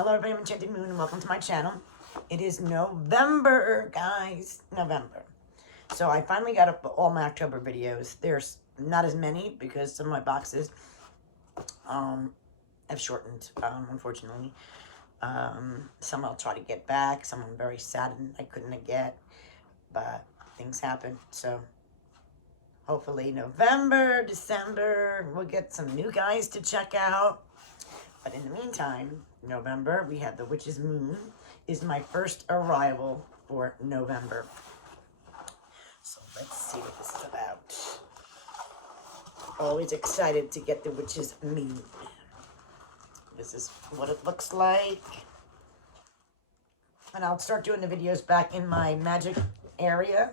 Hello everybody, I'm Enchanted Moon and welcome to my channel. It is November, guys. November. So I finally got up all my October videos. There's not as many because some of my boxes have shortened, unfortunately. Some I'll try to get back. Some I'm very saddened I couldn't get. But things happen. So hopefully November, December, we'll get some new guys to check out. But in the meantime, November, we have the Witch's Moon. Is my first arrival for November. So let's see what this is about. Always excited to get the Witch's Moon. This is what it looks like. And I'll start doing the videos back in my magic area,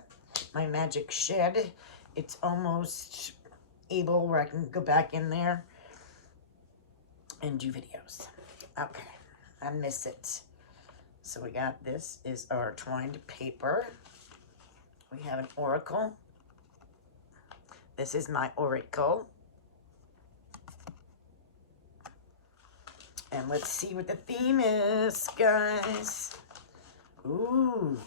my magic shed. It's almost able where I can go back in there and do videos. Okay, I miss it. So we got, this is our twined paper. We have an oracle. This is my oracle. And let's see what the theme is, guys. Ooh,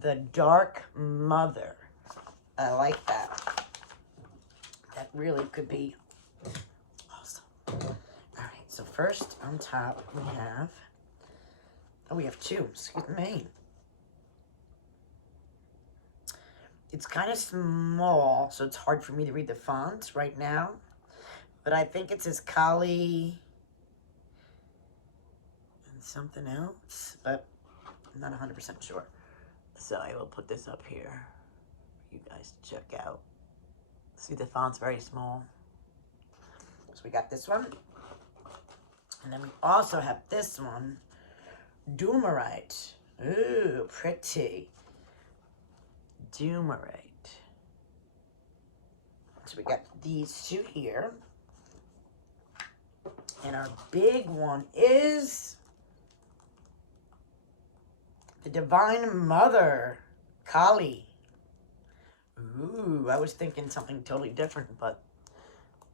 the Dark Mother. I like that. That really could be awesome. Alright, so first on top we have, we have two, excuse me. It's kind of small, so it's hard for me to read the font right now. But I think it says Kali and something else, but I'm not 100% sure. So I will put this up here for you guys to check out. See, the font's very small. So we got this one. And then we also have this one, Doomerite. Ooh, pretty. Doomerite. So we got these two here. And our big one is the Divine Mother, Kali. Ooh, I was thinking something totally different, but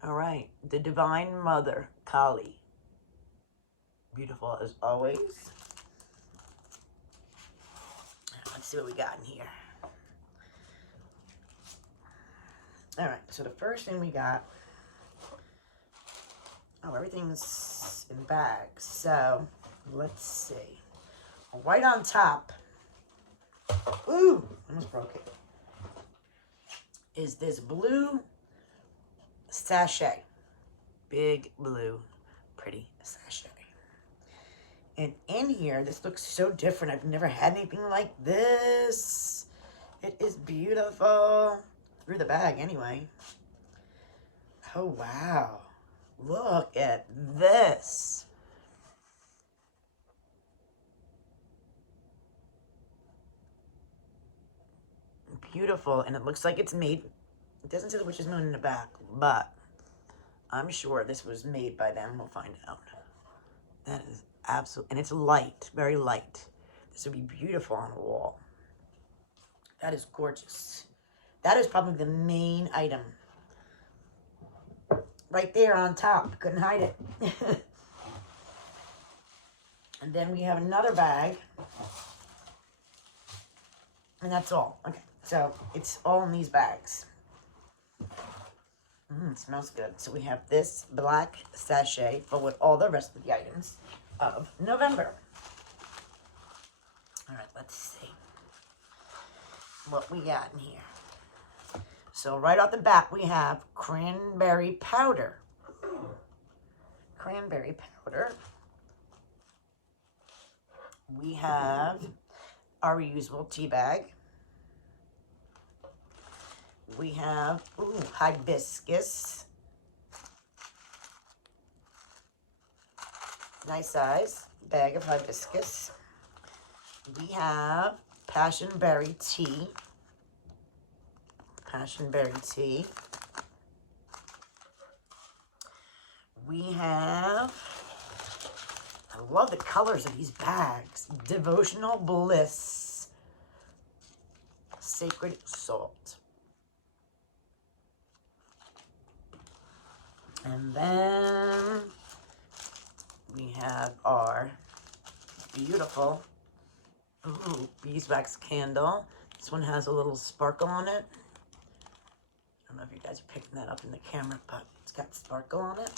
all right. The Divine Mother, Kali. Beautiful as always. Let's see what we got in here. All right, so the first thing we got, oh, everything's in bags. So let's see. Right on top, ooh, almost broke it, is this blue sachet. Big blue, pretty sachet. And in here, this looks so different. I've never had anything like this. It is beautiful. Through the bag, anyway. Oh, wow. Look at this. Beautiful. And it looks like it's made, it doesn't say the Witch's Moon in the back, but I'm sure this was made by them. We'll find out. That is absolutely, and it's light, very light. This would be beautiful on a wall. That is gorgeous. That is probably the main item. Right there on top. Couldn't hide it. And then we have another bag. And that's all. Okay, so it's all in these bags. It smells good. So we have this black sachet full with all the rest of the items of November. All right, let's see what we got in here. So right off the bat, we have cranberry powder. Cranberry powder. We have our reusable tea bag. We have, ooh, hibiscus. Nice size bag of hibiscus. We have passion berry tea. Passion berry tea. We have, I love the colors of these bags. Devotional Bliss. Sacred Salt. And then we have our beautiful beeswax candle. This one has a little sparkle on it. I don't know if you guys are picking that up in the camera, but it's got sparkle on it.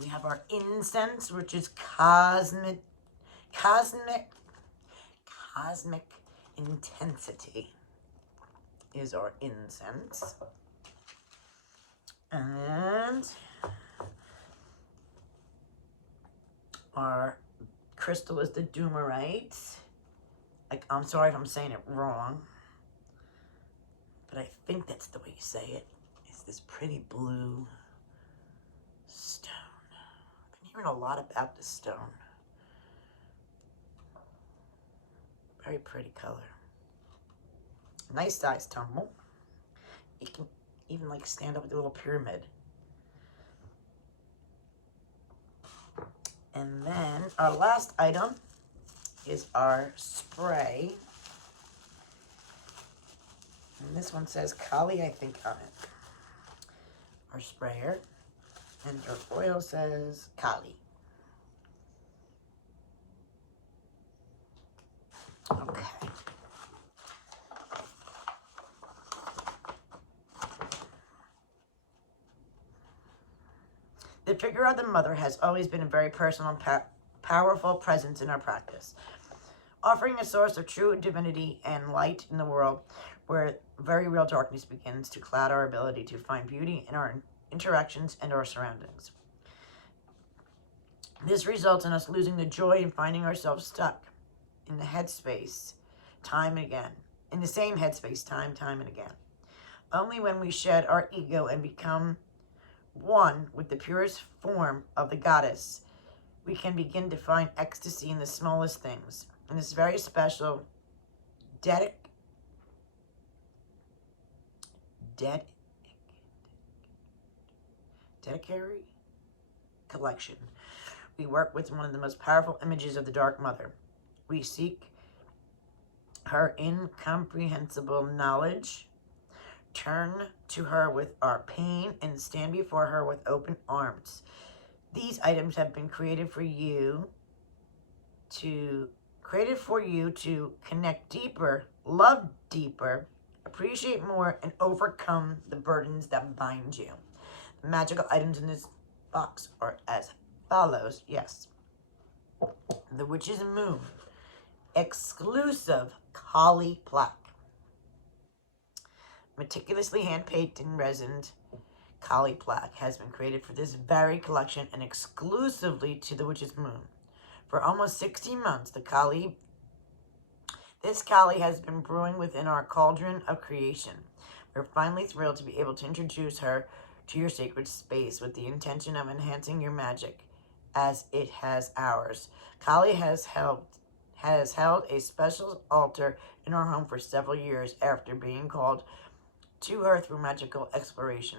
We have our incense, which is cosmic intensity is our incense. And our crystal is the Doomerite. I'm sorry if I'm saying it wrong, but I think that's the way you say it. It's this pretty blue stone. I've been hearing a lot about this stone. Very pretty color. Nice size tumble. You can even like stand up with a little pyramid. And then our last item is our spray. And this one says Kali, I think, on it. Our sprayer. And our oil says Kali. Okay. The figure of the mother has always been a very personal and powerful presence in our practice, offering a source of true divinity and light in the world where very real darkness begins to cloud our ability to find beauty in our interactions and our surroundings. This results in us losing the joy in finding ourselves stuck in the headspace time and again, in the same headspace time and again. Only when we shed our ego and become one with the purest form of the goddess, we can begin to find ecstasy in the smallest things. In this very special Dedic Collection, we work with one of the most powerful images of the Dark Mother. We seek her incomprehensible knowledge, turn to her with our pain, and stand before her with open arms. These items have been created for you to connect deeper, love deeper, appreciate more, and overcome the burdens that bind you. The magical items in this box are as follows. Yes. The Witch's Moon. Exclusive Kali plaque. Meticulously hand-painted and resined Kali plaque has been created for this very collection and exclusively to the Witch's Moon. For almost 60 months, this Kali has been brewing within our cauldron of creation. We're finally thrilled to be able to introduce her to your sacred space with the intention of enhancing your magic as it has ours. Kali has held a special altar in our home for several years after being called to her through magical exploration.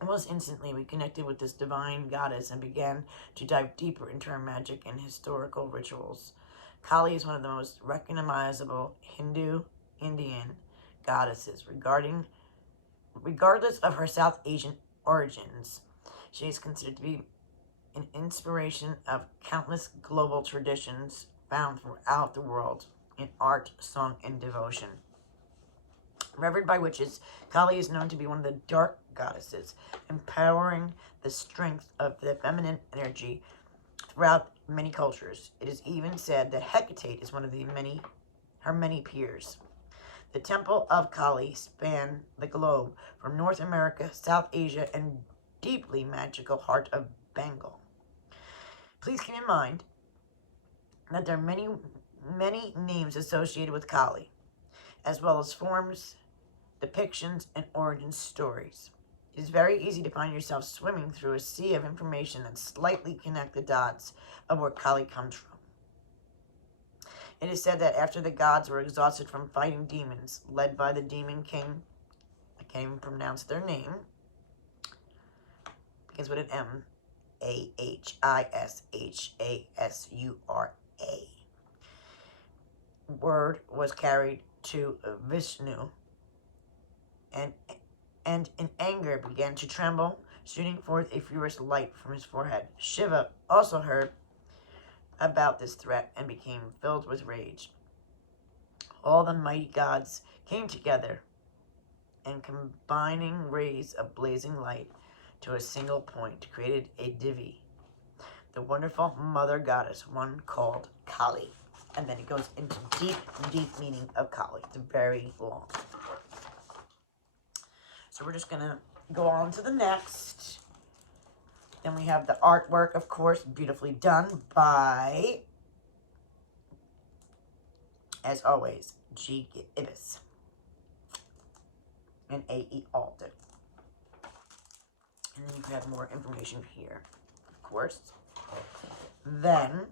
Almost instantly, we connected with this divine goddess and began to dive deeper into her magic and historical rituals. Kali is one of the most recognizable Hindu-Indian goddesses. Regardless of her South Asian origins, she is considered to be an inspiration of countless global traditions found throughout the world in art, song, and devotion. Revered by witches, Kali is known to be one of the dark goddesses, empowering the strength of the feminine energy throughout many cultures. It is even said that Hecate is one of her many peers. The temple of Kali spans the globe from North America, South Asia, and deeply magical heart of Bengal. Please keep in mind that there are many names associated with Kali, as well as forms, depictions, and origin stories. It is very easy to find yourself swimming through a sea of information and slightly connect the dots of where Kali comes from. It is said that after the gods were exhausted from fighting demons, led by the demon king, I can't even pronounce their name, begins with an M, Ahishasura. Word was carried to Vishnu, and in anger began to tremble shooting forth a furious light from his forehead. Shiva also heard about this threat and became filled with rage. All the mighty gods came together and combining rays of blazing light to a single point created a Divi, the wonderful mother goddess, one called Kali. And then it goes into deep, deep meaning of Kali. It's very long. So we're just going to go on to the next. Then we have the artwork, of course, beautifully done by, as always, G. Ibis and A.E. Alden. And then you have more information here, of course. Then,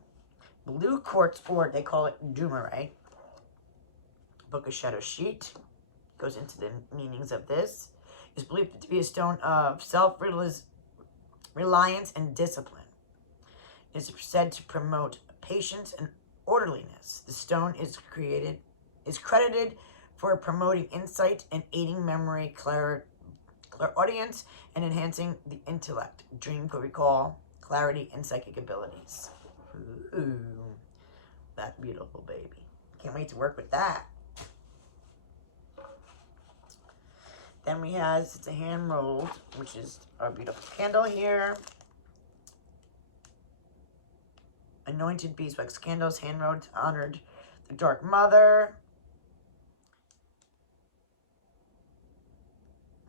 blue quartz ore, they call it Dumare. Book of Shadow Sheet goes into the meanings of this. Is believed to be a stone of self-reliance and discipline. It is said to promote patience and orderliness. The stone is credited for promoting insight and aiding memory, clairaudience, and enhancing the intellect, dream, recall, clarity, and psychic abilities. Ooh, that beautiful baby. Can't wait to work with that. Then we have, it's a hand rolled, which is our beautiful candle here. Anointed beeswax candles, hand rolled, honored the Dark Mother.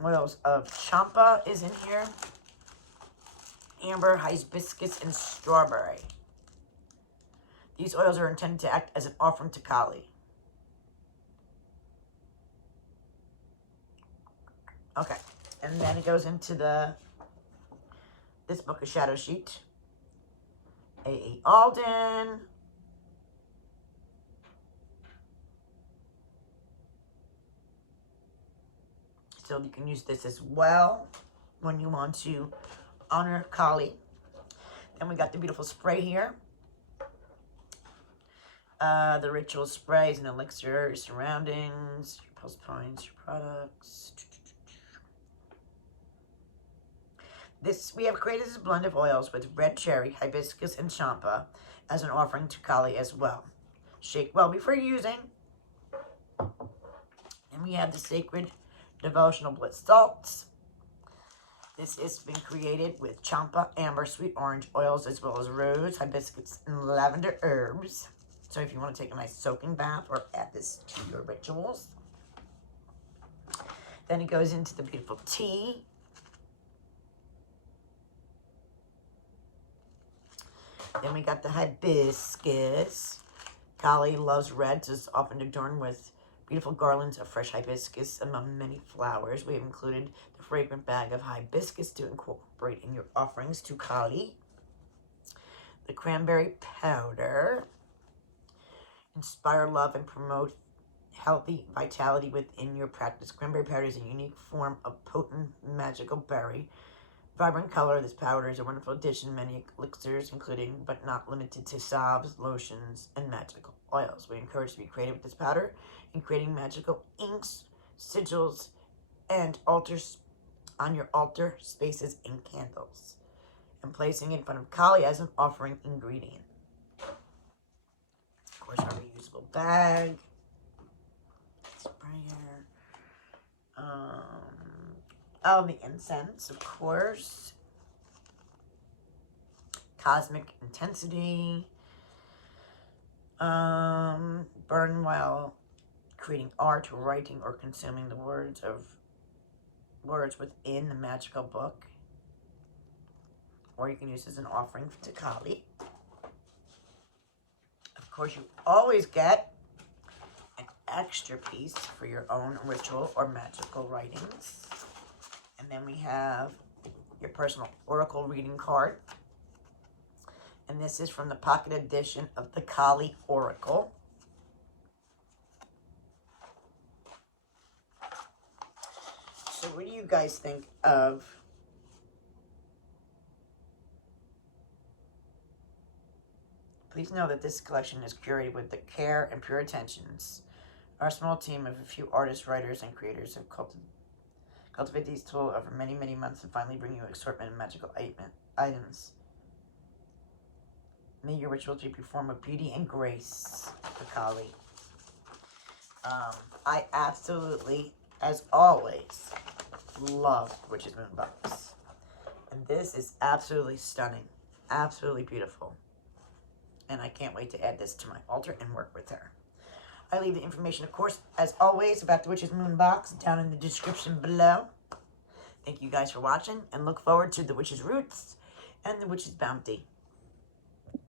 Oils of champa is in here. Amber, hibiscus, and strawberry. These oils are intended to act as an offering to Kali. Okay, and then it goes into this book of Shadow Sheet. A.E. Alden. So you can use this as well when you want to honor Kali. Then we got the beautiful spray here. The ritual sprays and elixir, your surroundings, your pulse points, your products. This we have created as a blend of oils with red cherry, hibiscus, and champa as an offering to Kali as well. Shake well before using. And we have the sacred devotional bliss salts. This has been created with champa, amber, sweet orange oils, as well as rose, hibiscus, and lavender herbs. So if you want to take a nice soaking bath or add this to your rituals. Then it goes into the beautiful tea. Then we got the hibiscus. Kali loves red, so it's often adorned with beautiful garlands of fresh hibiscus among many flowers. We have included the fragrant bag of hibiscus to incorporate in your offerings to Kali. The cranberry powder. Inspire love and promote healthy vitality within your practice. Cranberry powder is a unique form of potent magical berry. Vibrant color, this powder is a wonderful addition to many elixirs, including but not limited to salves, lotions, and magical oils. We encourage you to be creative with this powder in creating magical inks, sigils, and altars on your altar spaces and candles, and placing it in front of Kali as an offering ingredient. Of course, our reusable bag, sprayer. Oh, the incense, of course. Cosmic intensity. Burn while creating art, writing, or consuming the words within the magical book. Or you can use as an offering to Kali. Of course, you always get an extra piece for your own ritual or magical writings. And then we have your personal oracle reading card. And this is from the pocket edition of the Kali Oracle. So what do you guys think of Please know that this collection is curated with the care and pure intentions. Our small team of a few artists, writers, and creators have Cultivate these tools over many, many months and finally bring you an assortment of magical items. May your ritual be performed with beauty and grace, Kakali. I absolutely, as always, love Witch's Moon Box. And this is absolutely stunning. Absolutely beautiful. And I can't wait to add this to my altar and work with her. I leave the information, of course, as always, about the Witch's Moon Box down in the description below. Thank you guys for watching, and look forward to the Witch's Roots and the Witch's Bounty.